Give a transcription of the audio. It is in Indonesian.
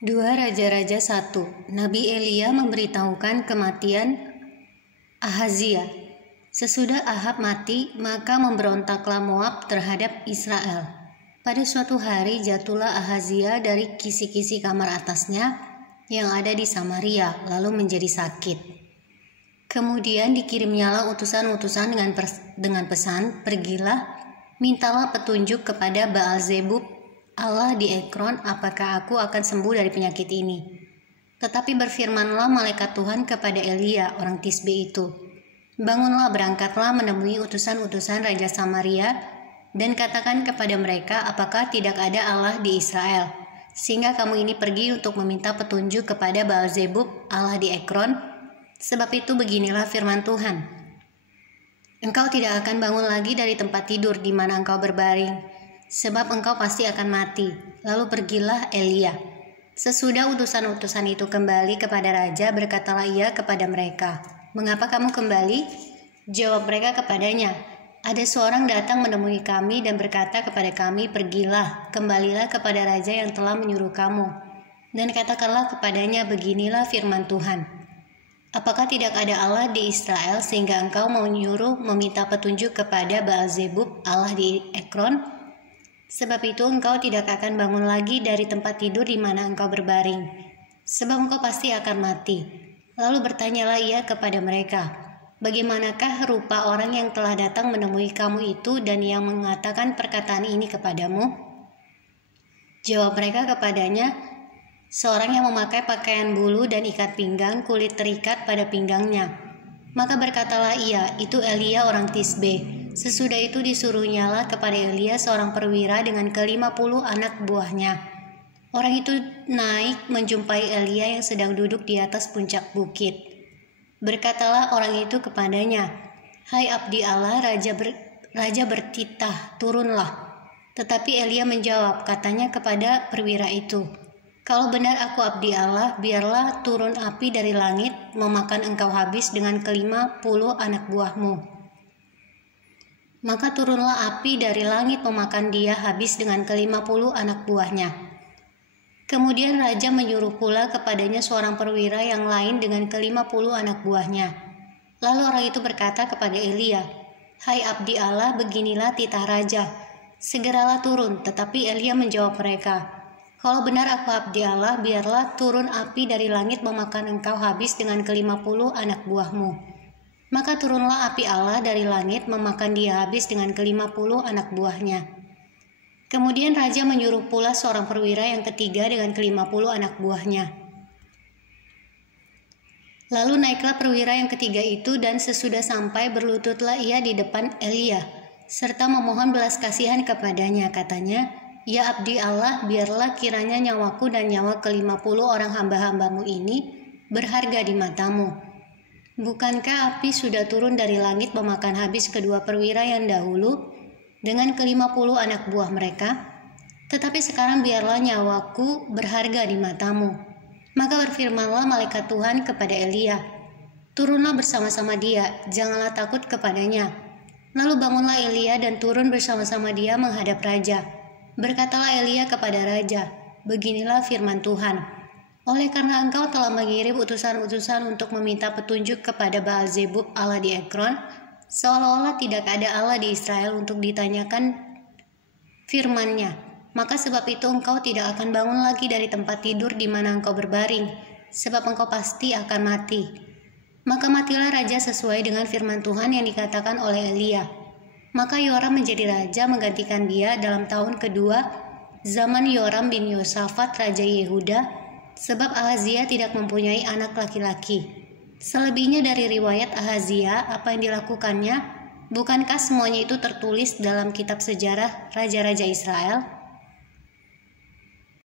2 Raja-Raja 1. Nabi Elia memberitahukan kematian Ahazia. Sesudah Ahab mati, maka memberontaklah Moab terhadap Israel. Pada suatu hari jatuhlah Ahazia dari kisi-kisi kamar atasnya yang ada di Samaria, lalu menjadi sakit. Kemudian dikirimnyalah utusan-utusan dengan pesan, "Pergilah, mintalah petunjuk kepada Baal-zebub, Allah di Ekron, apakah aku akan sembuh dari penyakit ini?" Tetapi berfirmanlah malaikat Tuhan kepada Elia, orang Tisbe itu, "Bangunlah, berangkatlah menemui utusan-utusan Raja Samaria, dan katakan kepada mereka, apakah tidak ada Allah di Israel, sehingga kamu ini pergi untuk meminta petunjuk kepada Baal-zebub, Allah di Ekron. Sebab itu beginilah firman Tuhan, engkau tidak akan bangun lagi dari tempat tidur di mana engkau berbaring, sebab engkau pasti akan mati." Lalu pergilah Elia. Sesudah utusan-utusan itu kembali kepada raja, berkatalah ia kepada mereka, "Mengapa kamu kembali?" Jawab mereka kepadanya, "Ada seorang datang menemui kami dan berkata kepada kami, pergilah, kembalilah kepada raja yang telah menyuruh kamu, dan katakanlah kepadanya, beginilah firman Tuhan, apakah tidak ada Allah di Israel sehingga engkau mau menyuruh meminta petunjuk kepada Baal-zebub, Allah di Ekron? Sebab itu engkau tidak akan bangun lagi dari tempat tidur di mana engkau berbaring, sebab engkau pasti akan mati." Lalu bertanyalah ia kepada mereka, "Bagaimanakah rupa orang yang telah datang menemui kamu itu dan yang mengatakan perkataan ini kepadamu?" Jawab mereka kepadanya, "Seorang yang memakai pakaian bulu dan ikat pinggang, kulit terikat pada pinggangnya." Maka berkatalah ia, "Itu Elia orang Tisbe." Sesudah itu disuruhnyalah kepada Elia seorang perwira dengan ke-50 anak buahnya. Orang itu naik menjumpai Elia yang sedang duduk di atas puncak bukit. Berkatalah orang itu kepadanya, "Hai abdi Allah, raja bertitah, turunlah." Tetapi Elia menjawab, katanya kepada perwira itu, "Kalau benar aku abdi Allah, biarlah turun api dari langit memakan engkau habis dengan ke-50 anak buahmu." Maka turunlah api dari langit memakan dia habis dengan ke-50 anak buahnya. Kemudian raja menyuruh pula kepadanya seorang perwira yang lain dengan ke-50 anak buahnya. Lalu orang itu berkata kepada Elia, "Hai abdi Allah, beginilah titah raja, segeralah turun." Tetapi Elia menjawab mereka, "Kalau benar aku abdi Allah, biarlah turun api dari langit memakan engkau habis dengan ke-50 anak buahmu." Maka turunlah api Allah dari langit memakan dia habis dengan ke-50 anak buahnya. Kemudian raja menyuruh pula seorang perwira yang ketiga dengan ke-50 anak buahnya. Lalu naiklah perwira yang ketiga itu, dan sesudah sampai berlututlah ia di depan Elia, serta memohon belas kasihan kepadanya. Katanya, "Ya abdi Allah, biarlah kiranya nyawaku dan nyawa ke-50 orang hamba-hambamu ini berharga di matamu. Bukankah api sudah turun dari langit memakan habis kedua perwira yang dahulu dengan ke-50 anak buah mereka? Tetapi sekarang biarlah nyawaku berharga di matamu." Maka berfirmanlah malaikat Tuhan kepada Elia, "Turunlah bersama-sama dia, janganlah takut kepadanya." Lalu bangunlah Elia dan turun bersama-sama dia menghadap raja. Berkatalah Elia kepada raja, "Beginilah firman Tuhan, oleh karena engkau telah mengirim utusan-utusan untuk meminta petunjuk kepada Baal-zebub, Allah di Ekron, seolah-olah tidak ada Allah di Israel untuk ditanyakan firman-Nya, maka sebab itu engkau tidak akan bangun lagi dari tempat tidur di mana engkau berbaring, sebab engkau pasti akan mati." Maka matilah raja sesuai dengan firman Tuhan yang dikatakan oleh Elia. Maka Yoram menjadi raja menggantikan dia dalam tahun kedua zaman Yoram bin Yosafat raja Yehuda, sebab Ahazia tidak mempunyai anak laki-laki. Selebihnya dari riwayat Ahazia, apa yang dilakukannya, bukankah semuanya itu tertulis dalam kitab sejarah raja-raja Israel?